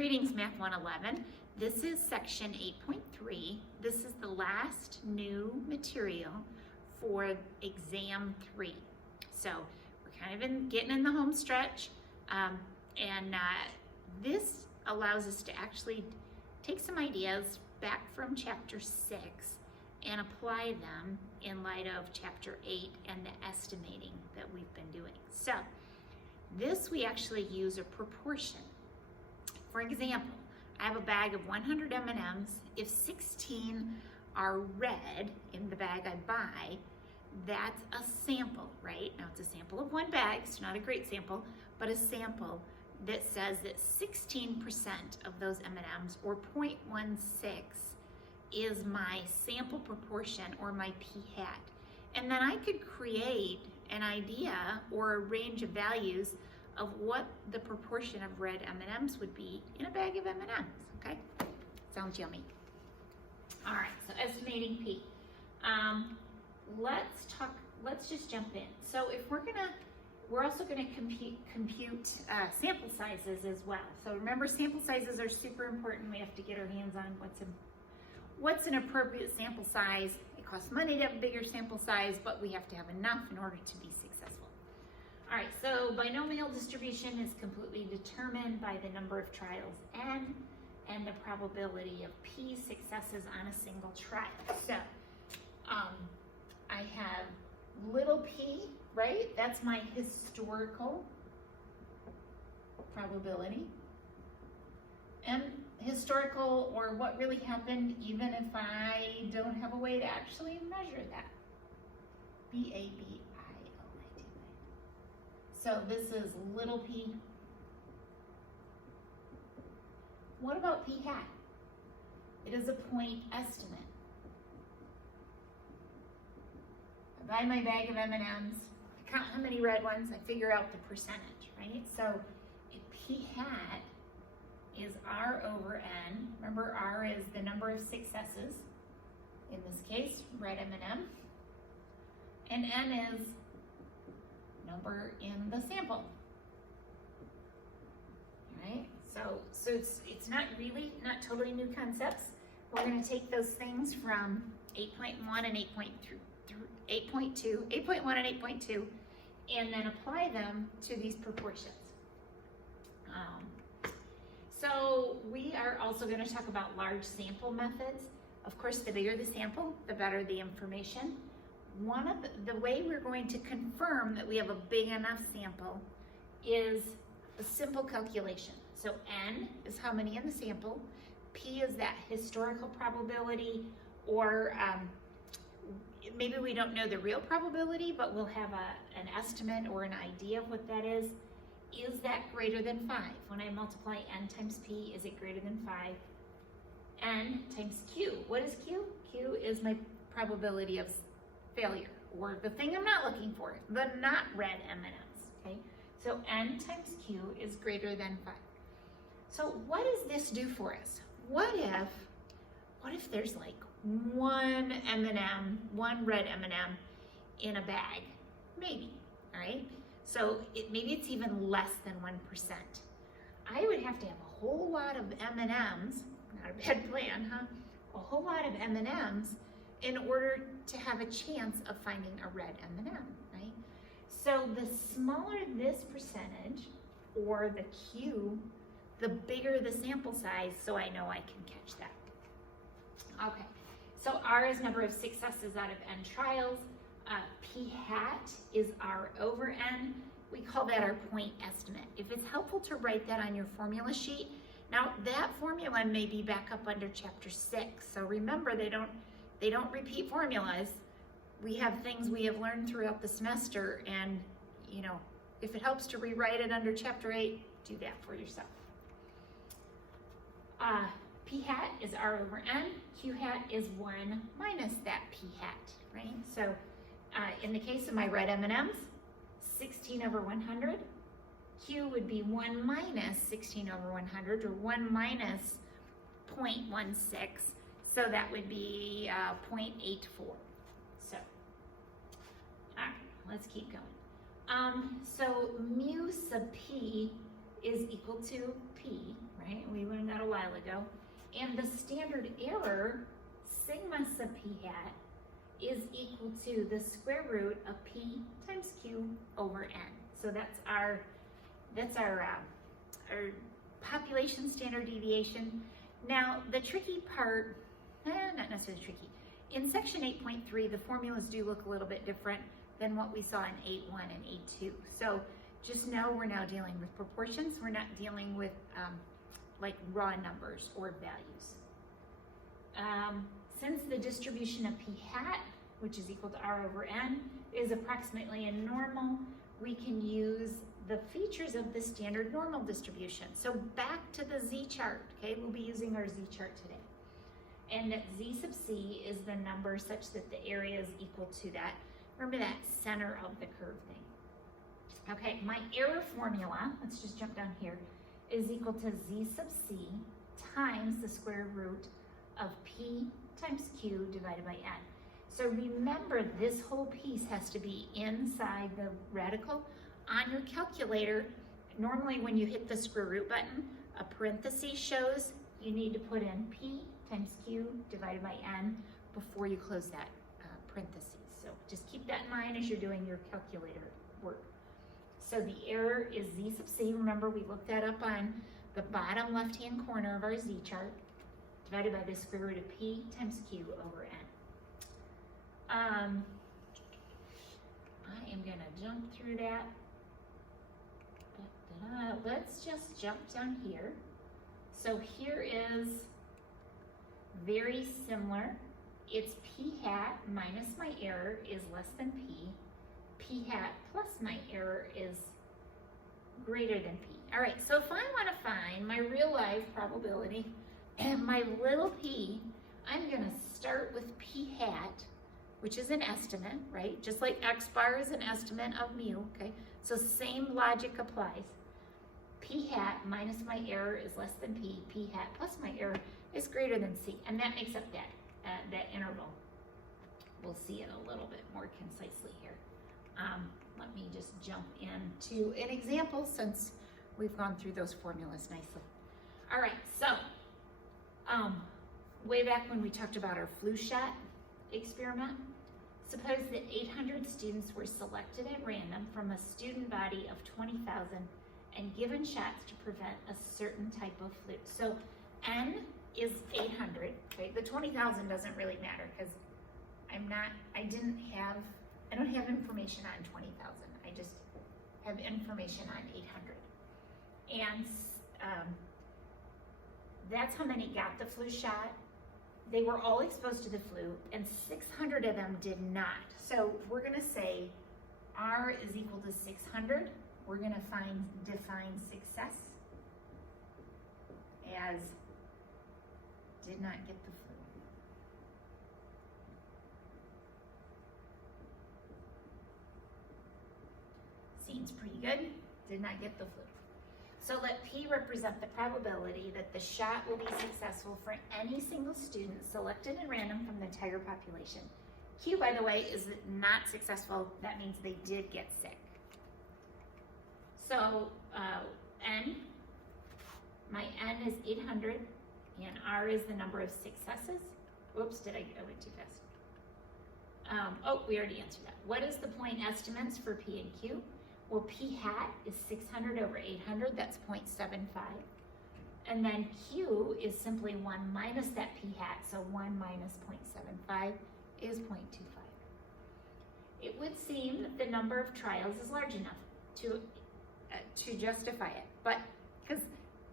Greetings, Math 111. This is section 8.3. This is the last new material for exam 3. So we're kind of getting in the home stretch, and this allows us to actually take some ideas back from chapter 6 and apply them in light of chapter 8 and the estimating that we've been doing. So this we actually use a proportion. For example, I have a bag of 100 M&Ms. If 16 are red in the bag I buy, that's a sample, right? Now it's a sample of one bag, so not a great sample, but a sample that says that 16% of those M&Ms, or 0.16, is my sample proportion, or my p-hat. And then I could create an idea or a range of values of what the proportion of red M&Ms would be in a bag of M&Ms, okay? Sounds yummy. All right, so estimating P. Let's just jump in. So if we're also gonna compute sample sizes as well. So remember, sample sizes are super important. We have to get our hands on what's an appropriate sample size. It costs money to have a bigger sample size, but we have to have enough in order to be successful. All right, so binomial distribution is completely determined by the number of trials n and the probability of p successes on a single trial. So I have little p, right? That's my historical probability. And historical, or what really happened, even if I don't have a way to actually measure that. B-A-B-I-O-I-T. So this is little p. What about p-hat? It is a point estimate. I buy my bag of M&Ms, I count how many red ones, I figure out the percentage, right? So if p-hat is R over N. Remember, R is the number of successes, in this case, red M&M. And N is number in the sample. All right? So it's not totally new concepts. We're going to take those things from 8.1 and 8.2, 8.1 and 8.2, and then apply them to these proportions. So we are also going to talk about large sample methods. Of course, the bigger the sample, the better the information. One of the way we're going to confirm that we have a big enough sample is a simple calculation. So N is how many in the sample, P is that historical probability, or maybe we don't know the real probability, but we'll have an estimate or an idea of what that is. Is that greater than 5? When I multiply N times P, is it greater than 5? N times Q. What is Q? Q is my probability of failure, or the thing I'm not looking for, the not red M&Ms, okay? So N times Q is greater than 5. So what does this do for us? What if there's like one M&M, one red M&M in a bag? Maybe, all right? So maybe it's even less than 1%. I would have to have a whole lot of M&Ms, not a bad plan, huh? A whole lot of M&Ms in order to have a chance of finding a red M&M, right? So the smaller this percentage, or the Q, the bigger the sample size, so I know I can catch that. Okay, so R is number of successes out of N trials. P-hat is R over N. We call that our point estimate. If it's helpful to write that on your formula sheet, now that formula may be back up under chapter 6. So remember, they don't repeat formulas. We have things we have learned throughout the semester, and you know, if it helps to rewrite it under chapter 8, do that for yourself. P-hat is R over N. Q-hat is 1 minus that P-hat, right? So in the case of my red M&Ms, 16 over 100. Q would be 1 minus 16 over 100, or 1 minus 0.16. So that would be 0.84. So, all right, let's keep going. So mu sub P is equal to P, right? We learned that a while ago. And the standard error, sigma sub P hat, is equal to the square root of P times Q over N. So that's our population standard deviation. Now, the tricky part, not necessarily tricky. In section 8.3, the formulas do look a little bit different than what we saw in 8.1 and 8.2. So just know we're now dealing with proportions. We're not dealing with like raw numbers or values. Since the distribution of P hat, which is equal to R over N, is approximately a normal, we can use the features of the standard normal distribution. So back to the Z chart, okay? We'll be using our Z chart today. And that Z sub C is the number such that the area is equal to that. Remember that center of the curve thing. Okay, my error formula, let's just jump down here, is equal to Z sub C times the square root of P times Q divided by N. So remember, this whole piece has to be inside the radical. On your calculator, normally when you hit the square root button, a parenthesis shows you need to put in P times Q divided by N before you close that parenthesis. So just keep that in mind as you're doing your calculator work. So the error is Z sub C. Remember, we looked that up on the bottom left-hand corner of our Z chart, divided by the square root of P times Q over N. I am gonna jump through that. Let's just jump down here. So here is very similar. It's P hat minus my error is less than P. P hat plus my error is greater than P. All right, so if I wanna find my real life probability and my little p, I'm gonna start with P hat, which is an estimate, right? Just like X bar is an estimate of mu, okay? So same logic applies. P hat minus my error is less than P. P hat plus my error is greater than C. And that makes up that interval. We'll see it a little bit more concisely here. Let me just jump into an example since we've gone through those formulas nicely. All right, so way back when we talked about our flu shot experiment, suppose that 800 students were selected at random from a student body of 20,000 and given shots to prevent a certain type of flu. So N is 800, okay? The 20,000 doesn't really matter because I don't have information on 20,000. I just have information on 800. And that's how many got the flu shot. They were all exposed to the flu and 600 of them did not. So we're gonna say R is equal to 600. We're gonna define success as did not get the flu. Seems pretty good. Did not get the flu. So let P represent the probability that the shot will be successful for any single student selected at random from the entire population. Q, by the way, is not successful. That means they did get sick. So N, my N is 800, and R is the number of successes. Oops, I went too fast. Oh, we already answered that. What is the point estimates for P and Q? Well, P hat is 600 over 800, that's 0.75. And then Q is simply 1 minus that P hat, so 1 minus 0.75 is 0.25. It would seem that the number of trials is large enough to justify it, but because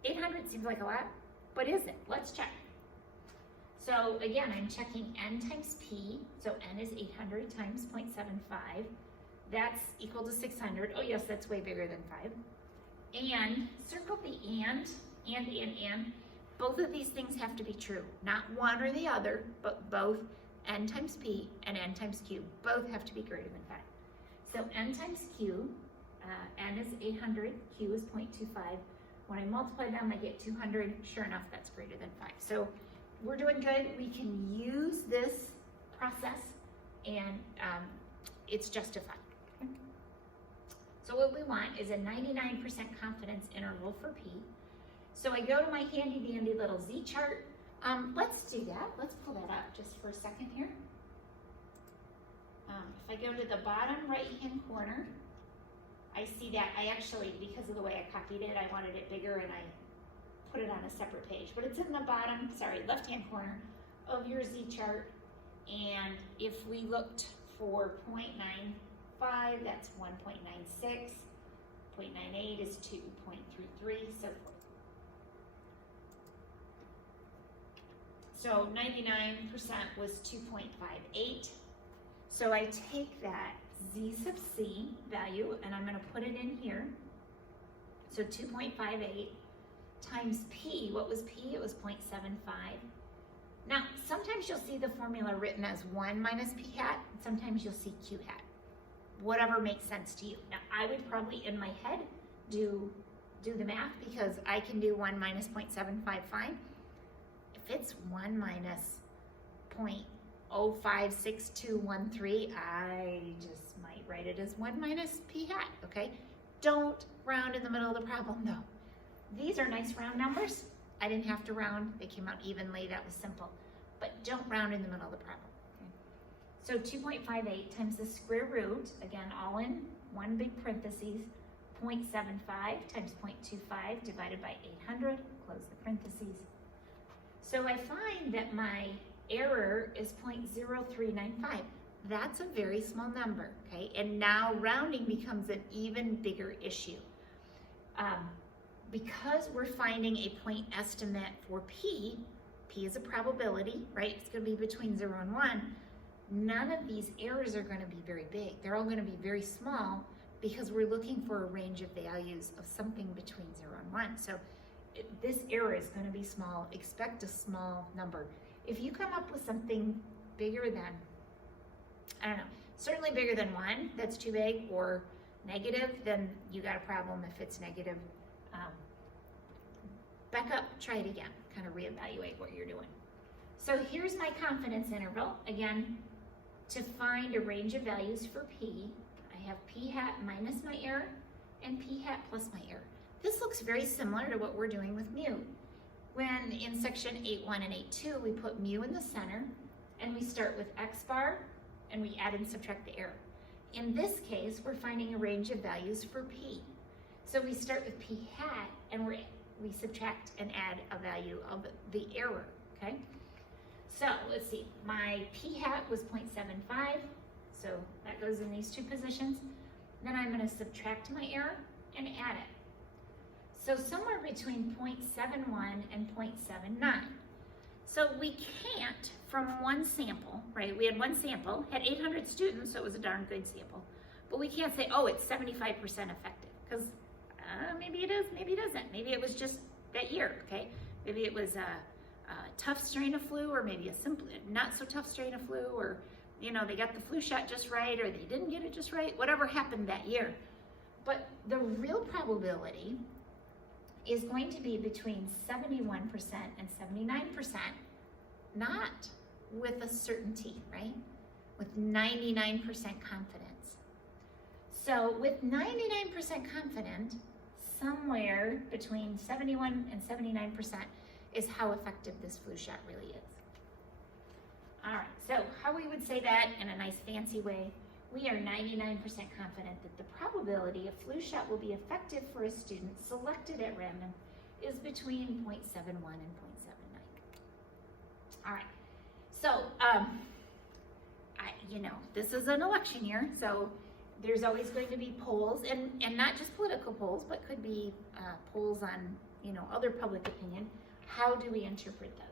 800 seems like a lot, but is it? Let's check. So again, I'm checking N times P, so N is 800 times 0.75. That's equal to 600. Oh yes, that's way bigger than 5. And circle the and. Both of these things have to be true. Not one or the other, but both N times P and N times Q. Both have to be greater than 5. So N times Q, N is 800, Q is 0.25. When I multiply them, I get 200. Sure enough, that's greater than 5. So we're doing good. We can use this process and it's justified. So what we want is a 99% confidence interval for P. So I go to my handy dandy little Z chart. Let's do that. Let's pull that up just for a second here. If I go to the bottom right-hand corner, I see that I actually, because of the way I copied it, I wanted it bigger and I put it on a separate page. But it's in the bottom, left-hand corner of your Z chart. And if we looked for 0.95, that's 1.96. 0.98 is 2.33, so forth. So 99% was 2.58. So I take that Z sub C value and I'm gonna put it in here. So 2.58 times P, what was P? It was 0.75. Now, sometimes you'll see the formula written as 1 minus P hat, and sometimes you'll see Q hat. Whatever makes sense to you. Now, I would probably, in my head, do the math because I can do 1 minus 0.75 fine. If it's 1 minus 0.056213, I just might write it as 1 minus P hat, okay? Don't round in the middle of the problem, though. These are nice round numbers. I didn't have to round, they came out evenly, that was simple. But don't round in the middle of the problem. Okay? So 2.58 times the square root, again, all in one big parentheses, 0.75 times 0.25 divided by 800, close the parentheses. So I find that my error is 0.0395. That's a very small number, okay? And now rounding becomes an even bigger issue. Because we're finding a point estimate for P is a probability, right? It's gonna be between 0 and 1. None of these errors are gonna be very big. They're all gonna be very small because we're looking for a range of values of something between 0 and 1. So this error is gonna be small. Expect a small number. If you come up with something bigger than, I don't know, certainly bigger than 1, that's too big, or negative, then you got a problem if it's negative. Back up, try it again, kind of reevaluate what you're doing. So here's my confidence interval. Again, to find a range of values for P, I have P hat minus my error and P hat plus my error. This looks very similar to what we're doing with mu. When in section 8.1 and 8.2, we put mu in the center and we start with X bar and we add and subtract the error. In this case, we're finding a range of values for P. So we start with P hat and we subtract and add a value of the error, okay? So let's see, my P hat was 0.75, so that goes in these two positions. Then I'm gonna subtract my error and add it. So somewhere between 0.71 and 0.79. So we can't, from one sample, right? We had one sample, had 800 students, so it was a darn good sample. But we can't say, oh, it's 75% effective, because maybe it is, maybe it isn't. Maybe it was just that year, okay? Maybe it was a tough strain of flu, or maybe a simple, not so tough strain of flu, or you know, they got the flu shot just right, or they didn't get it just right, whatever happened that year. But the real probability is going to be between 71% and 79%, not with a certainty, right? With 99% confidence. So with 99% confidence, somewhere between 71 and 79% is how effective this flu shot really is. All right, so how we would say that in a nice fancy way, we are 99% confident that the probability a flu shot will be effective for a student selected at random is between 0.71 and 0.79. All right, so this is an election year, so there's always going to be polls, and not just political polls, but could be polls on other public opinion. How do we interpret those?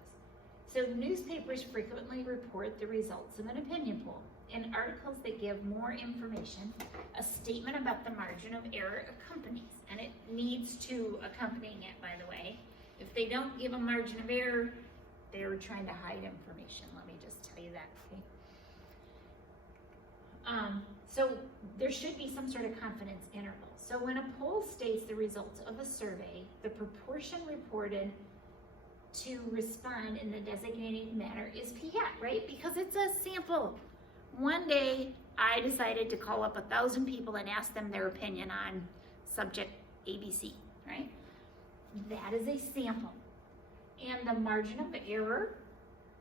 So newspapers frequently report the results of an opinion poll. In articles that give more information, a statement about the margin of error accompanies, and it needs to accompanying it, by the way. If they don't give a margin of error, they're trying to hide information. Let me just tell you that, okay? So there should be some sort of confidence interval. So when a poll states the results of a survey, the proportion reported to respond in the designated manner is P hat, right? Because it's a sample. One day, I decided to call up 1,000 people and ask them their opinion on subject ABC, right? That is a sample. And the margin of error,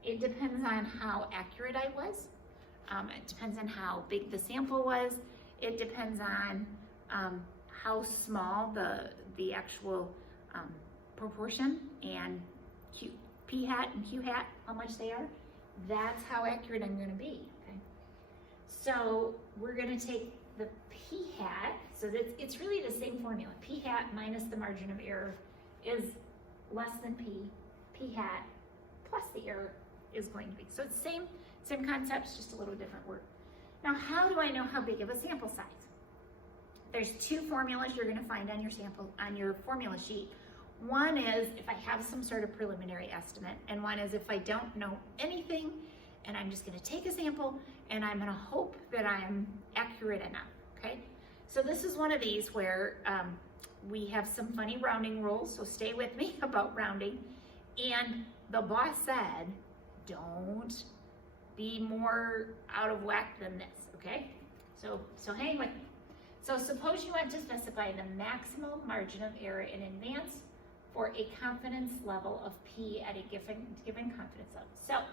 it depends on how accurate I was. It depends on how big the sample was. It depends on how small the actual proportion and P hat and Q hat, how much they are. That's how accurate I'm going to be. Okay? So we're going to take the P hat. So it's really the same formula. P hat minus the margin of error is less than P. P hat plus the error is going to be. So it's same concepts, just a little different word. Now, how do I know how big of a sample size? There's two formulas you're going to find on your formula sheet. One is if I have some sort of preliminary estimate, and one is if I don't know anything, and I'm just going to take a sample, and I'm going to hope that I'm accurate enough, okay? So this is one of these where we have some funny rounding rules, so stay with me about rounding. And the boss said, don't be more out of whack than this, okay? So hang with me. So suppose you want to specify the maximum margin of error in advance for a confidence level of P at a given confidence level. So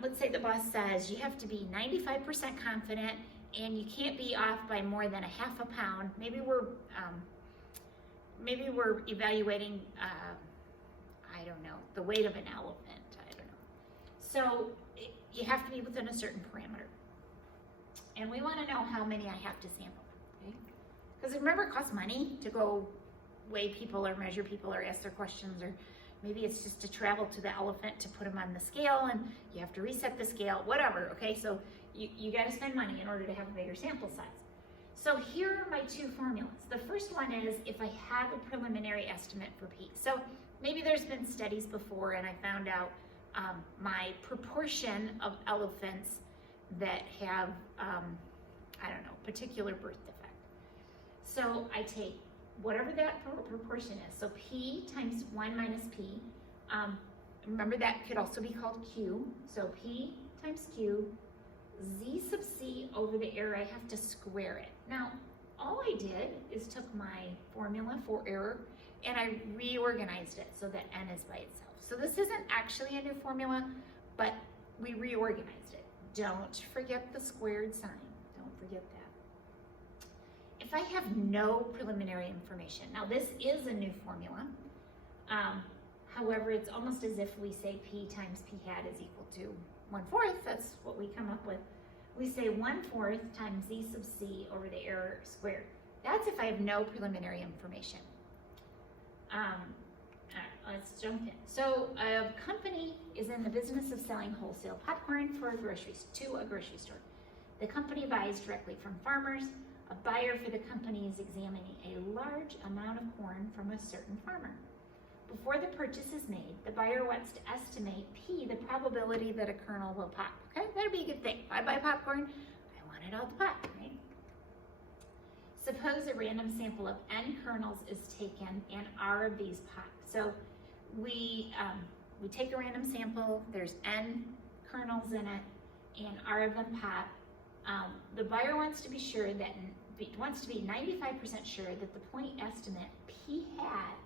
let's say the boss says you have to be 95% confident and you can't be off by more than 1/2 pound. Maybe we're evaluating, I don't know, the weight of an elephant, I don't know. So you have to be within a certain parameter. And we want to know how many I have to sample, okay? Because remember, it costs money to go weigh people or measure people or ask their questions, or maybe it's just to travel to the elephant to put them on the scale and you have to reset the scale, whatever, okay? So you got to spend money in order to have a bigger sample size. So here are my two formulas. The first one is if I have a preliminary estimate for P. So maybe there's been studies before and I found out my proportion of elephants that have, I don't know, particular birth defect. So I take whatever that proportion is. So P times 1 minus P. Remember that could also be called Q. So P times Q, Z sub C over the error, I have to square it. Now, all I did is took my formula for error and I reorganized it so that N is by itself. So this isn't actually a new formula, but we reorganized it. Don't forget the squared sign. Don't forget that. If I have no preliminary information, now this is a new formula. However, it's almost as if we say P times P hat is equal to 1/4. That's what we come up with. We say 1/4 times Z sub C over the error squared. That's if I have no preliminary information. All right, let's jump in. So a company is in the business of selling wholesale popcorn to a grocery store. The company buys directly from farmers. A buyer for the company is examining a large amount of corn from a certain farmer. Before the purchase is made, the buyer wants to estimate P, the probability that a kernel will pop. Okay, that'd be a good thing. If I buy popcorn, I want it out the pot, right? Suppose a random sample of N kernels is taken and R of these pop. So we take a random sample, there's N kernels in it, and R of them pop. The buyer wants to be 95% sure that the point estimate P hat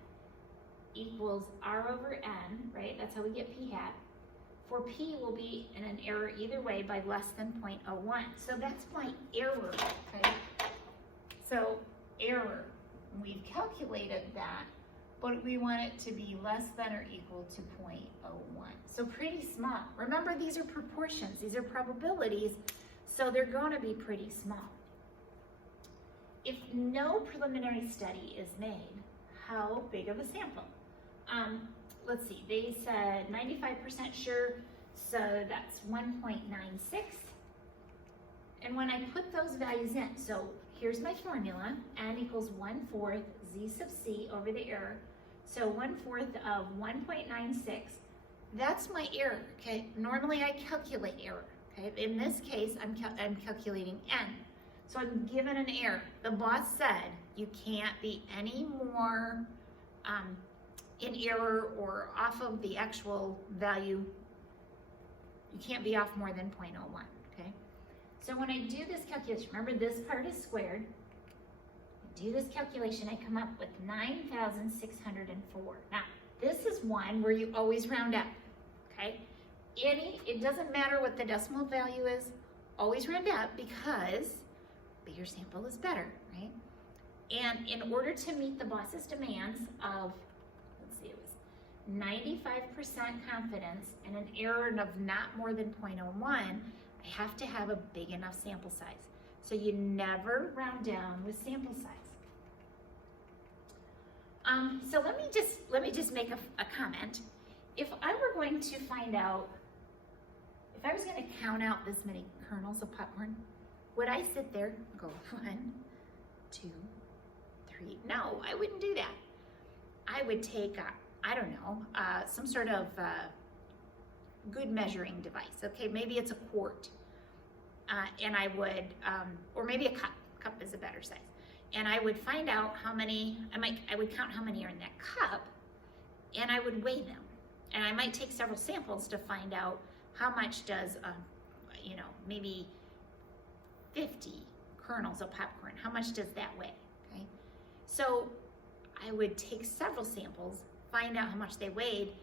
equals R over N, right? That's how we get P hat. For P will be in an error either way by less than 0.01. So that's my error, okay? So error, we've calculated that, but we want it to be less than or equal to 0.01. So pretty small. Remember, these are proportions, these are probabilities, so they're gonna be pretty small. If no preliminary study is made, how big of a sample? Let's see, they said 95% sure, so that's 1.96. And when I put those values in, so here's my formula, N equals 1/4 Z sub C over the error. So 1/4 of 1.96, that's my error, okay? Normally I calculate error, okay? In this case, I'm calculating N. So I'm given an error. The boss said you can't be any more in error or off of the actual value. You can't be off more than 0.01, okay? So when I do this calculation, remember this part is squared. I do this calculation, I come up with 9,604. Now, this is one where you always round up, okay? It doesn't matter what the decimal value is, always round up because bigger sample is better, right? And in order to meet the boss's demands of, let's see, it was 95% confidence and an error of not more than 0.01, I have to have a big enough sample size. So you never round down with sample size. So let me just make a comment. If I were going to find out, if I was going to count out this many kernels of popcorn, would I sit there and go 1, 2, 3? No, I wouldn't do that. I would take, I don't know, some sort of good measuring device. Okay, maybe it's a quart, and I would, or maybe a cup. Cup is a better size. And I would find out how many, I would count how many are in that cup, and I would weigh them. And I might take several samples to find out how much does, you know, maybe 50 kernels of popcorn, how much does that weigh, okay? So I would take several samples, find out how much they weighed,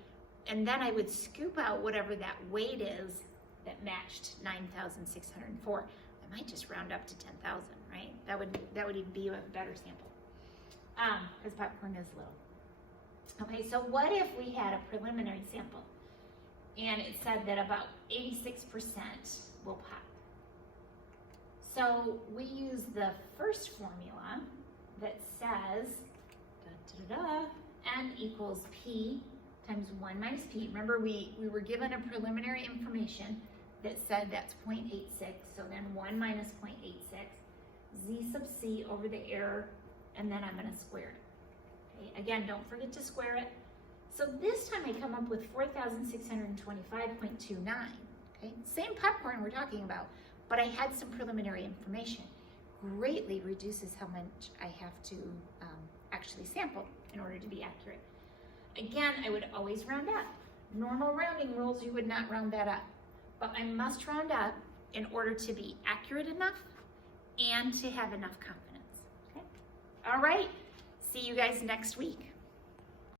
and then I would scoop out whatever that weight is that matched 9,604. I might just round up to 10,000, right? That would even be a better sample, because popcorn is little. Okay, so what if we had a preliminary sample and it said that about 86% will pop? So we use the first formula that says N equals P times 1 minus P. Remember, we were given a preliminary information that said that's 0.86, so then 1 minus 0.86, Z sub C over the error, and then I'm going to square it. Okay, again, don't forget to square it. So this time I come up with 4,625.29. Okay, same popcorn we're talking about, but I had some preliminary information. Greatly reduces how much I have to actually sample in order to be accurate. Again, I would always round up. Normal rounding rules, you would not round that up. But I must round up in order to be accurate enough and to have enough confidence. Okay? All right, see you guys next week.